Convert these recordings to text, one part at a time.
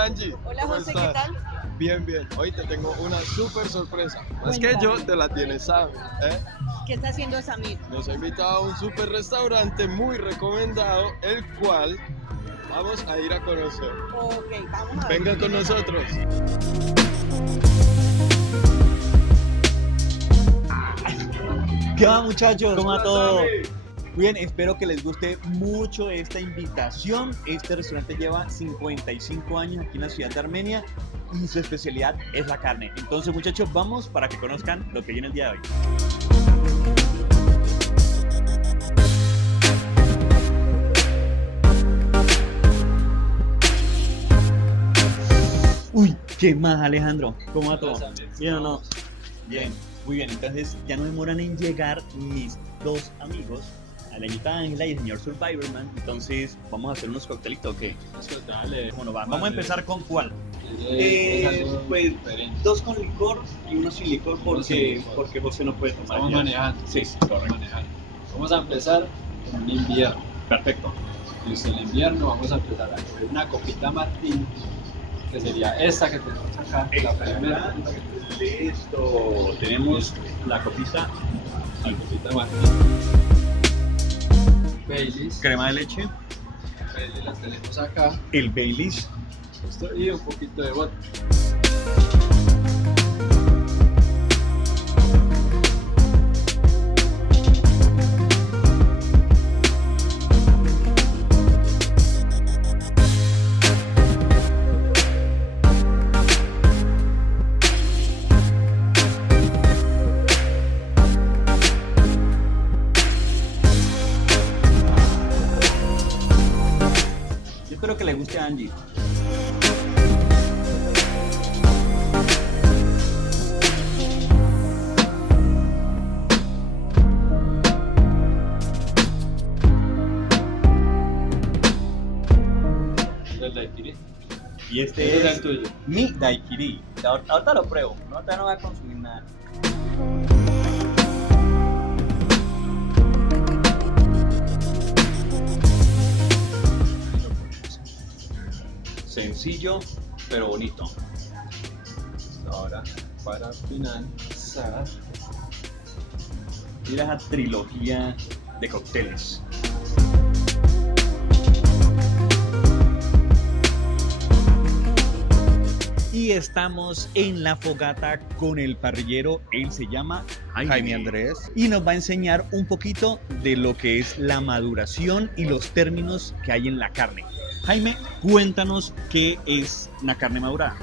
Hola Angie. Hola ¿Cómo José, estás? ¿qué tal? Bien, bien. Hoy te tengo una súper sorpresa. Más que yo, te la tienes Sammy, ¿eh? ¿Qué está haciendo Samir? Nos ha invitado a un súper restaurante muy recomendado, el cual vamos a ir a conocer. Ok, vamos a ver. Venga con ¿Quién es Samir? nosotros. ¿Qué va, muchachos? ¿Cómo va Hola, todo? Sammy. Bien, espero que les guste mucho esta invitación. Este restaurante lleva 55 años aquí en la ciudad de Armenia y su especialidad es la carne. Entonces, muchachos, vamos para que conozcan lo que viene el día de hoy. Uy, ¿qué más, Alejandro? ¿Cómo va todo? ¿Bien o no? Bien, muy bien. Entonces, ya no demoran en llegar mis dos amigos, Alenita Ángela y el señor Survivorman. Entonces, ¿vamos a hacer unos coctelitos o qué? Bueno, vamos a empezar con ¿cuál? Pues dos con licor y uno sin licor porque José no puede tomar. Estamos ya. manejando. Sí, correcto. Manejando. Vamos a empezar con un invierno. Perfecto. Listo, el invierno vamos a empezar a coger una copita Martín, que sería esta que tenemos acá, la primera. Listo. Tenemos la copita, La copita Martín. Baileys. crema de leche, Baileys las tenemos acá. el Baileys. Esto y un poquito de vodka. Yo espero que le guste a Angie. El daiquiri. Y Este este es es el tuyo. mi daiquiri. Ahorita lo pruebo, no, ahorita no voy a consumir nada. Sencillo, pero bonito. Ahora, para finalizar, Mira esa trilogía de cócteles. Y estamos en la fogata con el parrillero. Él se llama Jaime Andrés. y nos va a enseñar un poquito de lo que es la maduración y los términos que hay en la carne. Jaime, cuéntanos qué es la carne madurada.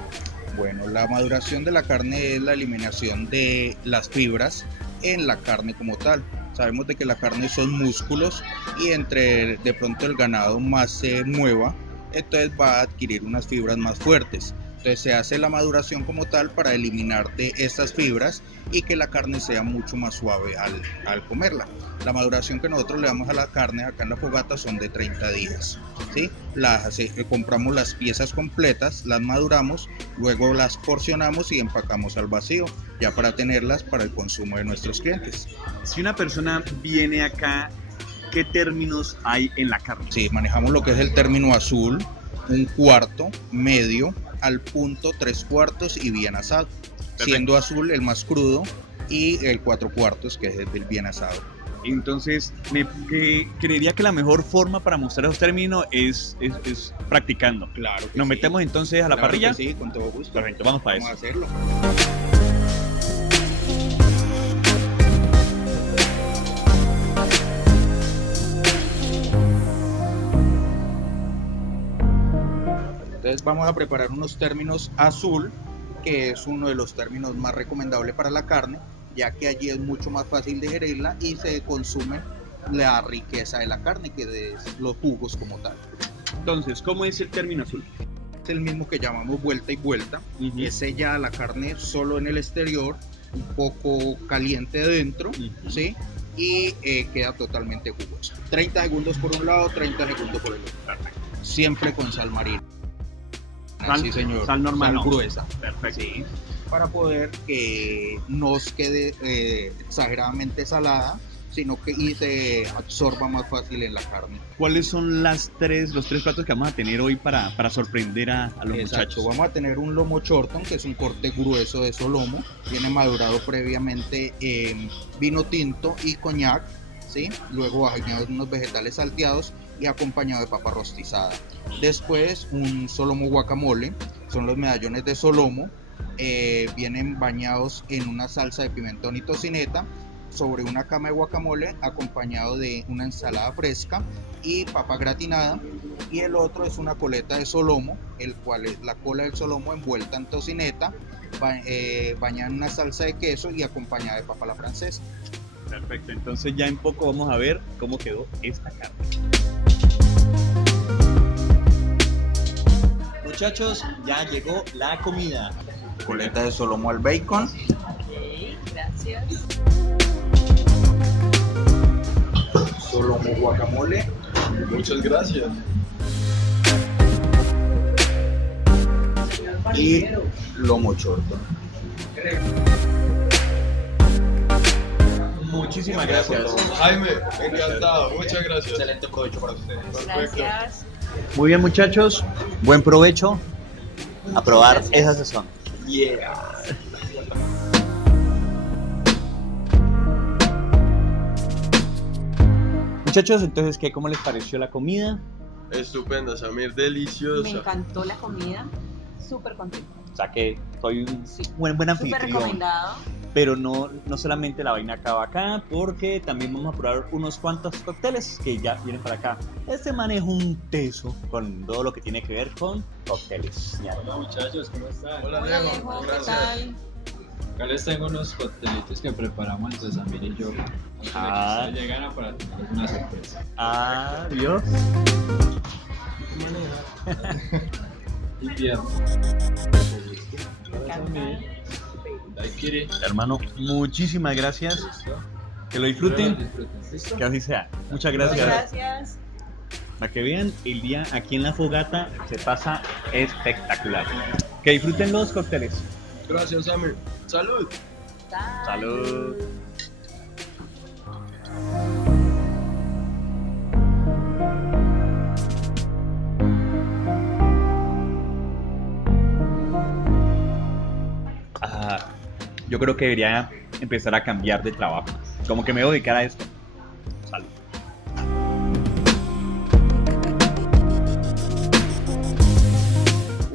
Bueno, la maduración de la carne es la eliminación de las fibras en la carne como tal. Sabemos de que la carne son músculos y entre de pronto el ganado más se mueva, entonces va a adquirir unas fibras más fuertes. Entonces se hace la maduración como tal para eliminar de estas fibras y que la carne sea mucho más suave al comerla. La maduración que nosotros le damos a la carne acá en la fogata son de 30 días. ¿Sí? Compramos las piezas completas, las maduramos, luego las porcionamos y empacamos al vacío, ya para tenerlas para el consumo de nuestros clientes. Si una persona viene acá, ¿qué términos hay en la carne? Sí, manejamos lo que es el término azul, un cuarto, medio, al punto, 3/4 y bien asado. Perfecto. Siendo azul el más crudo y el 4/4 que es el del bien asado. Entonces, creería que la mejor forma para mostrar esos términos es practicando. Claro que Nos sí. metemos entonces a la Claro parrilla. que sí, con todo gusto. Perfecto, vamos para Vamos a eso. hacerlo. Entonces vamos a preparar unos términos azul, que es uno de los términos más recomendables para la carne, ya que allí es mucho más fácil digerirla y se consume la riqueza de la carne, que de los jugos como tal. Entonces, ¿cómo es el término azul? Es el mismo que llamamos vuelta y vuelta, Ujú. es sella la carne solo en el exterior, un poco caliente dentro, Ujú. ¿sí? Y queda totalmente jugosa. 30 segundos por un lado, 30 segundos por el otro. Perfecto. Siempre con sal marina. Sal- Sí, señor. sal normal, Sal no. gruesa. Perfecto. Sí. Para poder que no os quede exageradamente salada, sino que y se absorba más fácil en la carne. ¿Cuáles son los tres platos que vamos a tener hoy para sorprender a los Exacto, muchachos? vamos a tener un lomo chorton, que es un corte grueso de solomo, viene madurado previamente en vino tinto y coñac, ¿sí? Luego añadido unos vegetales salteados y acompañado de papa rostizada. Después un solomo guacamole, son los medallones de solomo, vienen bañados en una salsa de pimentón y tocineta sobre una cama de guacamole acompañado de una ensalada fresca y papa gratinada. Y el otro es una coleta de solomo, el cual es la cola del solomo envuelta en tocineta, bañada en una salsa de queso y acompañada de papa a la francesa. Perfecto, entonces ya en poco vamos a ver cómo quedó esta carne. Muchachos, ya llegó la comida. Coleta de solomo al bacon, Ok, gracias. solomo guacamole Muchas gracias. y lomo chorton. Muchísimas gracias. Jaime, encantado. Muchas gracias. Excelente provecho para ustedes. Perfecto. Gracias. Muy bien, muchachos, buen provecho. A probar esa sazón. Yeah. Muchachos, entonces, ¿cómo les pareció la comida? Estupenda, Samir, Me deliciosa. encantó la comida. Súper contento. O sea que soy un Sí. buen Súper anfitrión. recomendado. Pero no solamente la vaina acaba acá, porque también vamos a probar unos cuantos cócteles que ya vienen para acá. Este maneja un teso con todo lo que tiene que ver con cócteles. Hola muchachos, ¿cómo están? Hola, Hola, Alejo. Alejo, ¿qué Gracias. tal? Acá les tengo unos coctelitos que preparamos entre Samir y yo. Ah. Ustedes llegan para tenerles una sorpresa. Adiós. Y pierna. Hermano, muchísimas gracias. Que lo disfruten. Que así sea. Muchas gracias. Gracias. Para que vean, el día aquí en la fogata se pasa espectacular. Que disfruten los cócteles. Gracias, Samir. Salud. Salud. Yo creo que debería empezar a cambiar de trabajo. Como que me voy a dedicar a esto. Salud.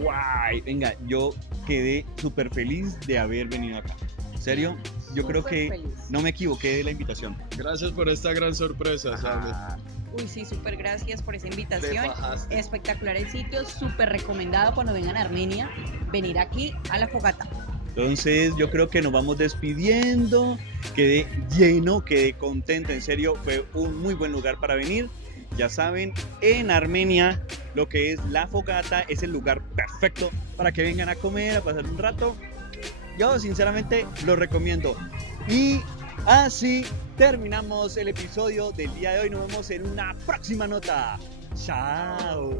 Guay, venga, yo quedé súper feliz de haber venido acá. En serio, yo creo Súper que feliz. no me equivoqué de la invitación. Gracias por esta gran sorpresa, Samir. Ah, Uy, sí, súper gracias por esa Te invitación. bajaste. Espectacular el sitio, súper recomendado cuando vengan a Armenia, venir aquí a la fogata. entonces yo creo que nos vamos despidiendo. Quedé lleno, quedé contento. En serio, fue un muy buen lugar para venir. Ya saben, en Armenia lo que es la fogata es el lugar perfecto para que vengan a comer, a pasar un rato. Yo sinceramente lo recomiendo. Y así terminamos el episodio del día de hoy. Nos vemos en una próxima nota. Chao.